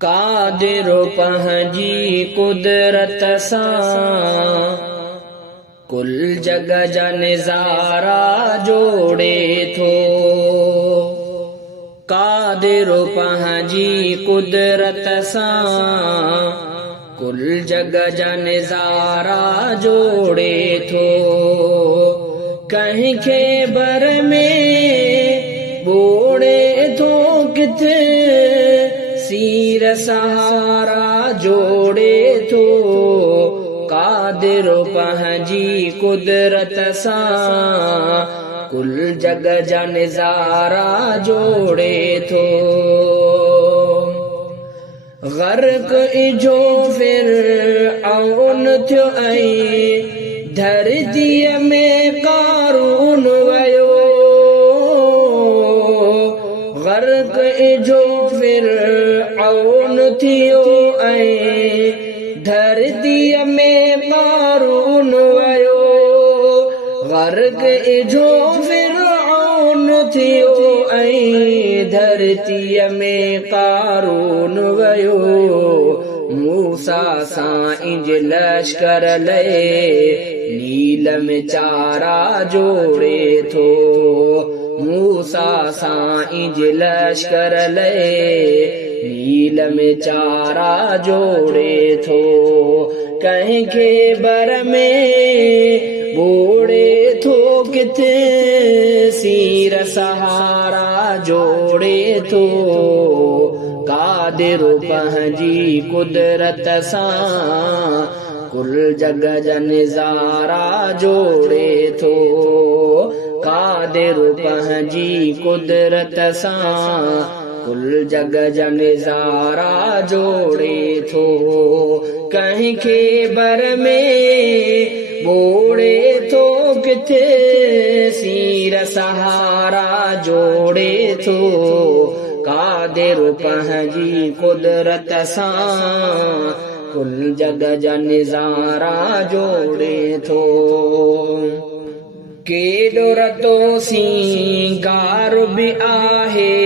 कादिर पंहिंजी कुदरत सां कुल जग जा निज़ारा जोड़े थो। कादिर पंहिंजी कुदरत सां कुल जग जा निज़ारा जोड़े थो। कंहिंखे बर में ॿोड़े थो किथे सीर सहारा जोड़े थो। कादिर पंहिंजी कुदरत सां कुल जग जा निज़ारा जोड़े थो। ग़र्क़ इजो फ़िरऔन थियो ऐं धरतीअ में क़ारून वयो। ग़र्क़ इजो फ़िरऔन थियो ऐं धरतीअ में क़ारून वयो। ग़र्क़ इजो फ़िरऔन थियो ऐं धरतीअ में क़ारून वयो। मूसा सां इंज लश्कर लए नील में चारा जोड़े थो। मूसा सां इंज लश्कर लए नील में चारा जोड़े थो। कंहिंखे बर में ॿोड़े थो किथे सीर सहारा जोड़े थो। कादिर पंहिंजी कुदरत सां कुल जग जा निज़ारा जोड़े थो। कादिर पंहिंजी कुदरत सां कुल जग जा निज़ारा जोड़े थो। कंहिंखे बर में ॿोड़े थो किथे सीर सहारा जोड़े थो। कादिर पंहिंजी कुदरत सां कुल जग जा निज़ारा जोड़े थो। केॾो रतो सींगार बि आहे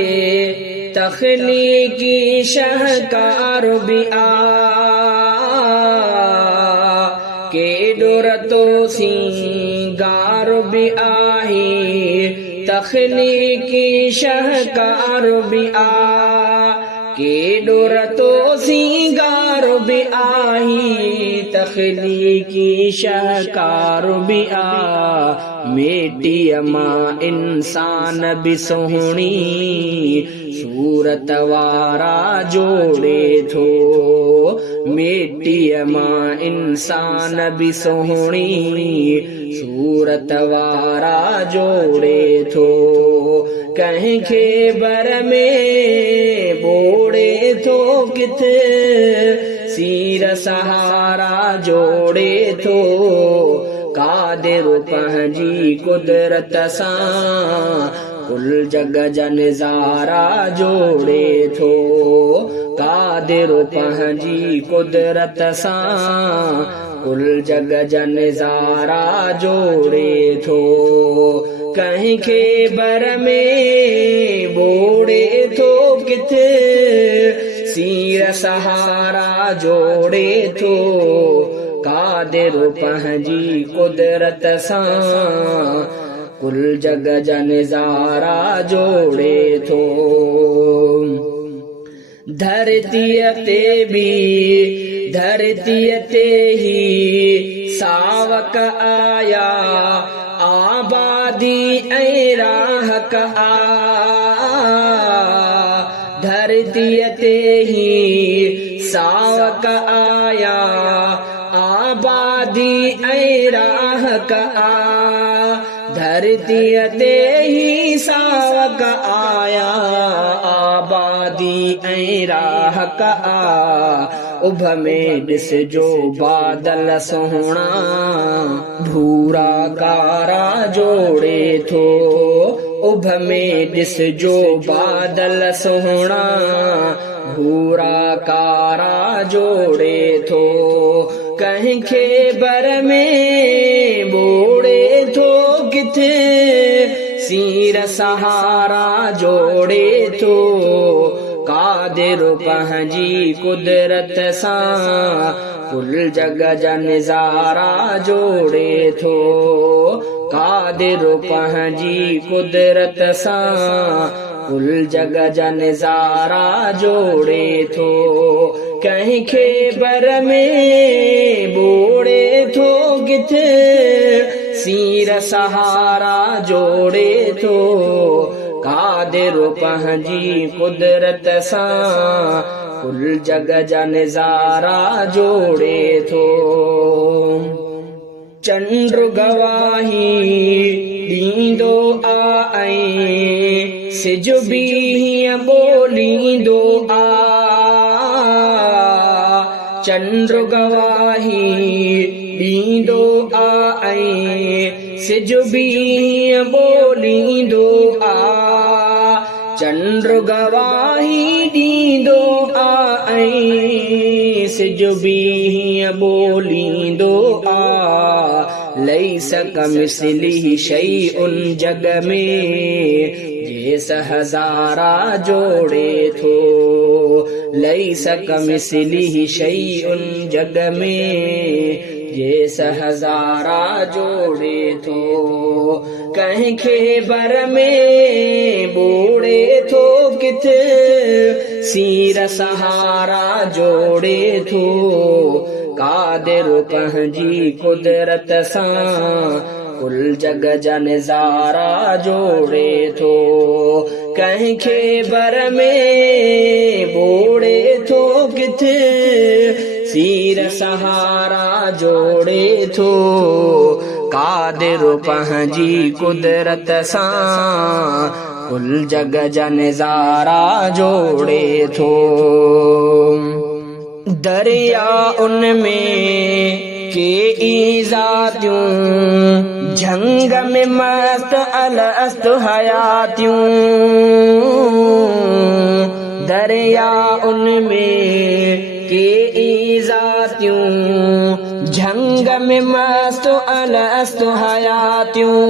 तख़लीक़ी शाहकार बि केॾो रतो सींगार बि आहे तख़लीक़ी शाहकार बि केॾो रतो सींगार बि आहे तख़लीक़ी शाहकार बि मेटीअ मां इंसान बि सुहिणी सूरत वारा जोड़े थो। मेटीअ मां इंसान बि सुहिणी सूरत वारा जोड़े थो। कंहिंखे बर में ॿोड़े थो किथे सीर सहारा जोड़े थो। कादिर पंहिंजी कुदरत सां कुल जग जा निज़ारा जोड़े थो। कादिर पंहिंजी कुदरत सां कुल जग जा निज़ारा जोड़े थो। कंहिंखे बर में ॿोड़े थो किथे सीर सहारा जोड़े थो। कादिर पंहिंजी कुदरत सां कुल जग जा निज़ारा जोड़े थो। धरतीअ ते ही सावक आया आबादी ऐं राहक धरतीअ ते ही सावक आया आबादी ऐं राहक धरतीअ ते ही सावक आया आबादी ऐं राहक उभ में ॾिसजो बादल सुहिणा भूरा कारा जोड़े थो। उभ में ॾिसजो बादल सुहिणा भूरा कारा जोड़े थो। कंहिंखे बर में ॿोड़े थो किथे सीर सहारा जोड़े थो। कादिर पंहिंजी कुदरत सां कुल जग जा नज़ारा जोड़े थो। कादिर पंहिंजी कुदरत सां कुल जग जा नज़ारा जोड़े थो। कंहिंखे बर में बोड़े थो किथे सीर सहारा जोड़े थो। कादिर पंहिंजी कुदरत सां कुल जग जा नज़ारा जोड़े थो। चंड गवाही ॾींदो आ ऐं सिज बि हीअं ॿोलींदो आ। चंड गवाही ॾींदो आ ऐं सिज बि हीअं ॿोलींदो आ। चंड गवाही ॾींदो आ ऐं सिज बि हीअं ॿोलींदो आ। लैस कमिस्लिही शैउन जग में जेस हज़ारा जोड़े थो। लैस कमिस्लिही शैउन जग में जेस हज़ारा जोड़े थो। कंहिंखे बर में बोड़े थो किथे सीर सहारा जोड़े थो। कादिर पंहिंजी कुदरत सां कुल जग जा नज़ारा जोड़े थो। कंहिंखे बर में बोड़े थो किथे सीर सहारा जोड़े थो। कादिर पंहिंजी कुदरत सां कुल जग जा नज़ारा जोड़े थो। दरिया उनमें के ईज़ातियूं झंग में मस्त अलस्त हयातियूं। दरिया उनमें के ईज़ातियूं झंग में मस्त अलस्त हयातियूं।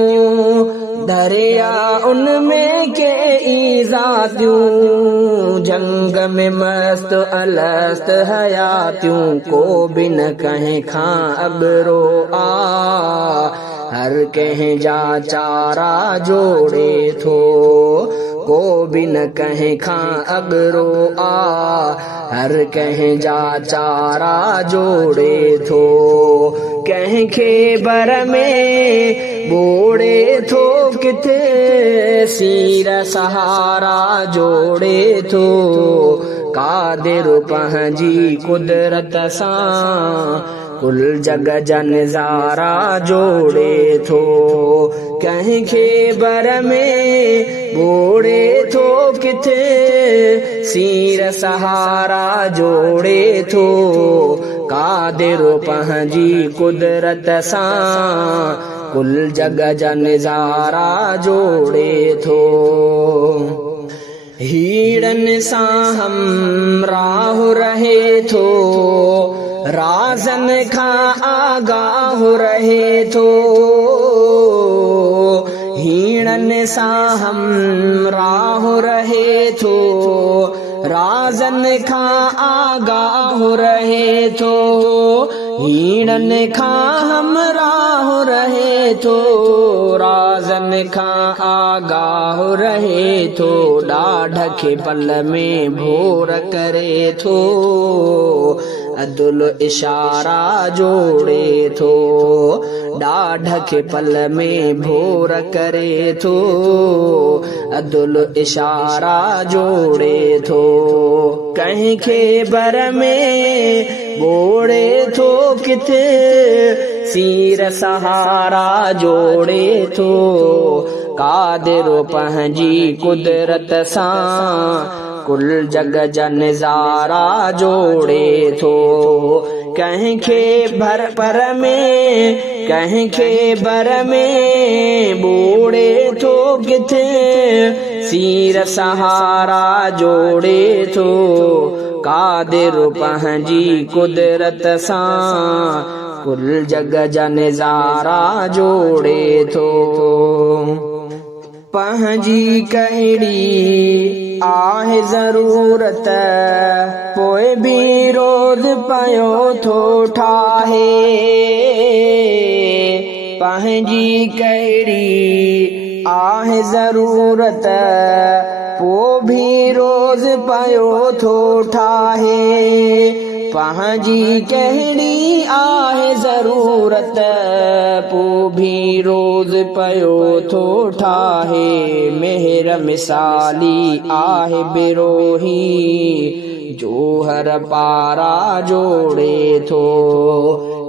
दरिया उनमें के ईज़ातियूं जंग में मस्त अलस्त हयातियूं। को भी न कहीं खां अगरो आ हर कहीं जा चारा जोड़े थो। को भी न कहीं खां अगरो आ हर कहीं जा चारा जोड़े थो। कंहिंखे बर में बोड़े थो किथे सीर सहारा जोड़े थो। कादिर पंहिंजी कुदरत सां कुल जग जा नज़ारा जोड़े थो। कंहिंखे बर में बोड़े थो किथे सीर सहारा जोड़े थो। कादिर पंहिंजी कुदरत सां कुल जग जा नज़ारा जोड़े थो। हीड़न सां हम राह रहे थो राज़न खां आगाह रहे थो। हीड़न सां हम राह रहे थो राज़न खां आगाह रहे थो। हीड़न खां हम राह रहे थो राज़न खां आगाह रहे थो। ॾाढ खे पल में भोर करे थो अदुल इशारा जोड़े थो। ॾाढ खे पल में भोर करे थो अदुल इशारा जोड़े थो। कंहिंखे बर में बोड़े थो किथे सीर सहारा जोड़े थो। कादिर पंहिंजी कुदरत सां कुल जग जा नज़ारा जोड़े थो। कंहिंखे पर में कंहिंखे बर में बोड़े थो किथे सीर सहारा जोड़े थो। कादिर पंहिंजी कुदरत सां कुल जग जा नज़ारा जोड़े थो। पंहिंजी कहिड़ी आहे ज़रूरत, पोइ बि रोज़ पयो थो ठाहे। पंहिंजी कहिड़ी आहे ज़रूरत, पोइ बि रोज़ पयो थो ठाहे। पंहिंजी कहिड़ी आहे ज़रूरत, पोइ बि रोज़ पयो थो ठाहे। मेहर मिसाली आहे बिरोही, जो हर पारा जोड़े थो।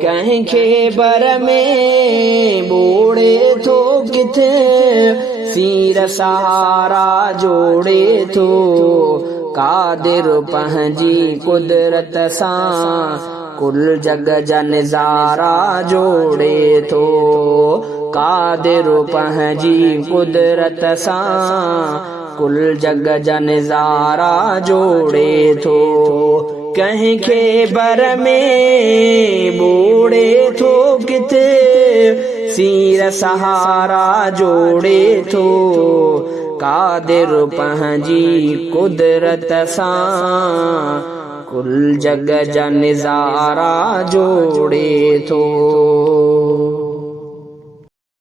कंहिंखे बर में बोड़े थो, किथे सीर सहारा जोड़े थो। कादिर पंहिंजी कुदरत सां कुल जग जा नज़ारा जोड़े थो। कादिर पंहिंजी कुदरत सां कुल जग जा नज़ारा जोड़े थो। कंहिंखे बर में बोड़े थो, किथे सीर सहारा जोड़े थो। कादिर पंहिंजी कुदरत सां कुल जग जा नज़ारा जोड़े थो।